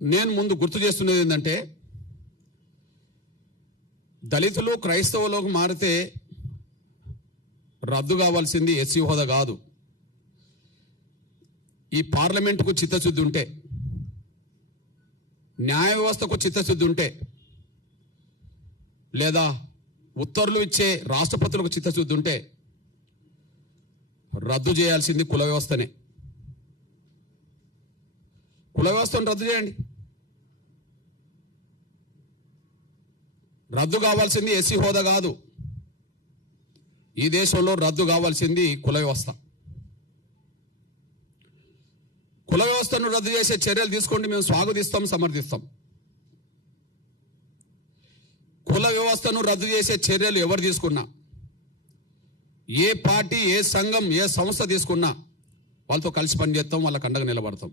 నేను ముందు గుర్తు చేస్తున్నది ఏంటంటే, దళితులు క్రైస్తవులకు మారితే రద్దు కావాల్సింది ఎస్సీ హోదా కాదు. ఈ పార్లమెంటుకు చిత్తశుద్ధి ఉంటే, న్యాయ వ్యవస్థకు చిత్తశుద్ధి ఉంటే, లేదా ఉత్తర్వులు ఇచ్చే రాష్ట్రపతులకు చిత్తశుద్ధి ఉంటే రద్దు చేయాల్సింది కుల వ్యవస్థనే. కుల వ్యవస్థను రద్దు చేయండి. రద్దు కావాల్సింది ఎస్సీ హోదా కాదు. ఈ దేశంలో రద్దు కావాల్సింది కుల వ్యవస్థ. కుల వ్యవస్థను రద్దు చేసే చర్యలు తీసుకోండి, మేము స్వాగతిస్తాం, సమర్థిస్తాం. కుల వ్యవస్థను రద్దు చేసే చర్యలు ఎవరు తీసుకున్నా, ఏ పార్టీ, ఏ సంఘం, ఏ సంస్థ తీసుకున్నా వాళ్ళతో కలిసి పనిచేస్తాం, వాళ్ళకి అండగా నిలబడతాం.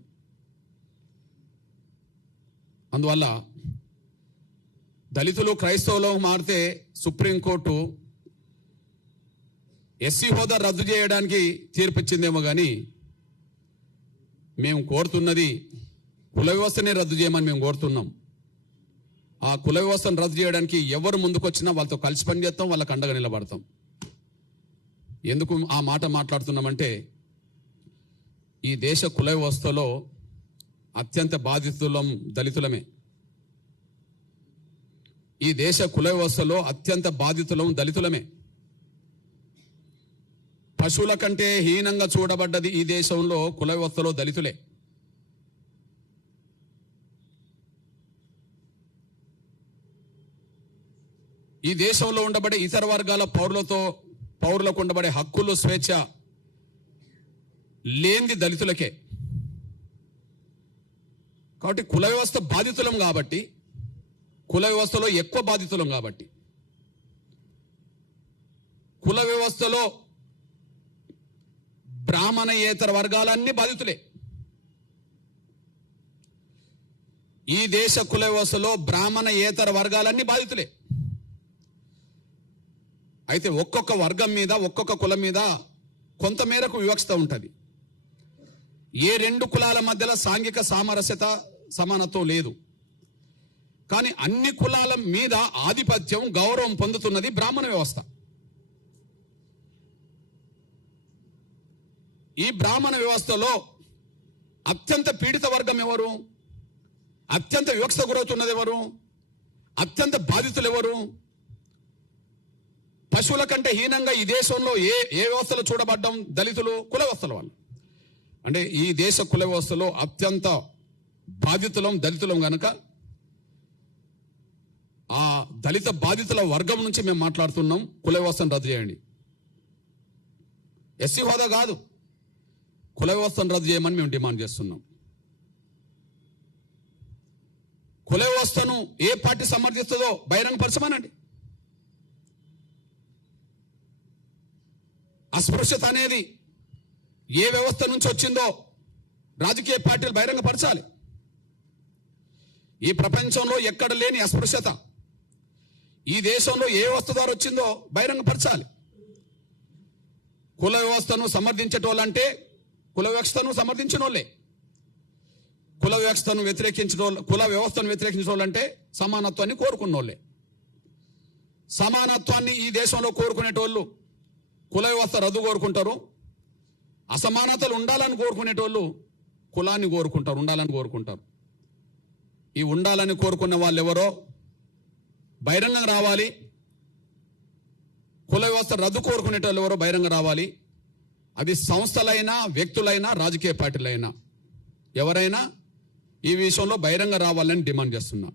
అందువల్ల దళితులు క్రైస్తవులు మారితే సుప్రీంకోర్టు ఎస్సీ హోదా రద్దు చేయడానికి తీర్పిచ్చిందేమో కానీ మేము కోరుతున్నది కుల వ్యవస్థనే రద్దు చేయమని మేము కోరుతున్నాం. ఆ కుల వ్యవస్థను రద్దు చేయడానికి ఎవరు ముందుకొచ్చినా వాళ్ళతో కలిసి పనిచేస్తాం, వాళ్ళకి అండగా నిలబడతాం. ఎందుకు ఆ మాట మాట్లాడుతున్నామంటే, ఈ దేశ కుల వ్యవస్థలో అత్యంత బాధితులం దళితులమే. ఈ దేశ కుల వ్యవస్థలో అత్యంత బాధితులం దళితులమే. పశువుల కంటే హీనంగా చూడబడ్డది ఈ దేశంలో కుల వ్యవస్థలో దళితులే. ఈ దేశంలో ఉండబడే ఇతర వర్గాల పౌరులకు ఉండబడే హక్కులు, స్వేచ్ఛ లేనిది దళితులకే. కాబట్టి కుల వ్యవస్థ బాధితులం కాబట్టి, కుల వ్యవస్థలో ఎక్కువ బాధితులం కాబట్టి, కుల వ్యవస్థలో బ్రాహ్మణేతర వర్గాలన్నీ బాధితులే. ఈ దేశ కుల వ్యవస్థలో బ్రాహ్మణేతర వర్గాలన్నీ బాధితులే. అయితే ఒక్కొక్క వర్గం మీద, ఒక్కొక్క కులం మీద కొంత మేరకు వివక్షత ఉంటుంది. ఏ రెండు కులాల మధ్యలో సాంఘిక సామరస్యత, సమానత్వం లేదు. కానీ అన్ని కులాల మీద ఆధిపత్యం, గౌరవం పొందుతున్నది బ్రాహ్మణ వ్యవస్థ. ఈ బ్రాహ్మణ వ్యవస్థలో అత్యంత పీడిత వర్గం ఎవరు? అత్యంత వివక్షత గురవుతున్నది ఎవరు? అత్యంత బాధితులు ఎవరు? పశువుల కంటే హీనంగా ఈ దేశంలో ఏ వ్యవస్థలో చూడబడ్డం? దళితులు, కుల వ్యవస్థల వాళ్ళు. అంటే ఈ దేశ కుల వ్యవస్థలో అత్యంత బాధితులం దళితులం గనక ఆ దళిత బాధితుల వర్గం నుంచి మేము మాట్లాడుతున్నాం. కుల వ్యవస్థను రద్దు చేయండి. ఎస్సీ హోదా కాదు, కుల వ్యవస్థను రద్దు చేయమని మేము డిమాండ్ చేస్తున్నాం. కుల వ్యవస్థను ఏ పార్టీ సమర్థిస్తుందో బహిరంగపరచమనండి. అస్పృశ్యత అనేది ఏ వ్యవస్థ నుంచి వచ్చిందో రాజకీయ పార్టీలు బహిరంగపరచాలి. ఈ ప్రపంచంలో ఎక్కడ లేని అస్పృశ్యత ఈ దేశంలో ఏ వ్యవస్థ ద్వారా వచ్చిందో బహిరంగపరచాలి. కుల వ్యవస్థను సమర్థించేటోళ్ళంటే కుల వ్యవస్థను సమర్థించిన వాళ్ళే. కుల వ్యవస్థను వ్యతిరేకించిన వాళ్ళంటే సమానత్వాన్ని కోరుకున్న వాళ్ళే. సమానత్వాన్ని ఈ దేశంలో కోరుకునేటోళ్ళు కుల వ్యవస్థ రద్దు కోరుకుంటారు. అసమానతలు ఉండాలని కోరుకునేటోళ్ళు కులాన్ని కోరుకుంటారు, ఉండాలని కోరుకుంటారు. ఈ ఉండాలని కోరుకునే వాళ్ళు ఎవరో బహిరంగం రావాలి. కుల వ్యవస్థ రద్దు కోరుకునేటోళ్ళు ఎవరో బహిరంగం రావాలి. అది సంస్థలైనా, వ్యక్తులైనా, రాజకీయ పార్టీలైనా, ఎవరైనా ఈ విషయంలో బహిరంగ రావాలని డిమాండ్ చేస్తున్నా.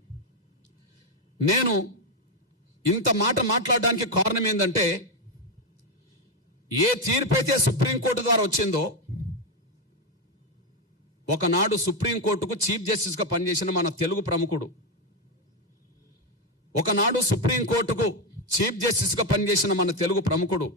నేను ఇంత మాట మాట్లాడడానికి కారణం ఏంటంటే, ఏ తీర్పు అయితే సుప్రీంకోర్టు ద్వారా వచ్చిందో, ఒకనాడు సుప్రీంకోర్టుకు చీఫ్ జస్టిస్గా పనిచేసిన మన తెలుగు ప్రముఖుడు, ఒకనాడు సుప్రీంకోర్టుకు చీఫ్ జస్టిస్గా పనిచేసిన మన తెలుగు ప్రముఖుడు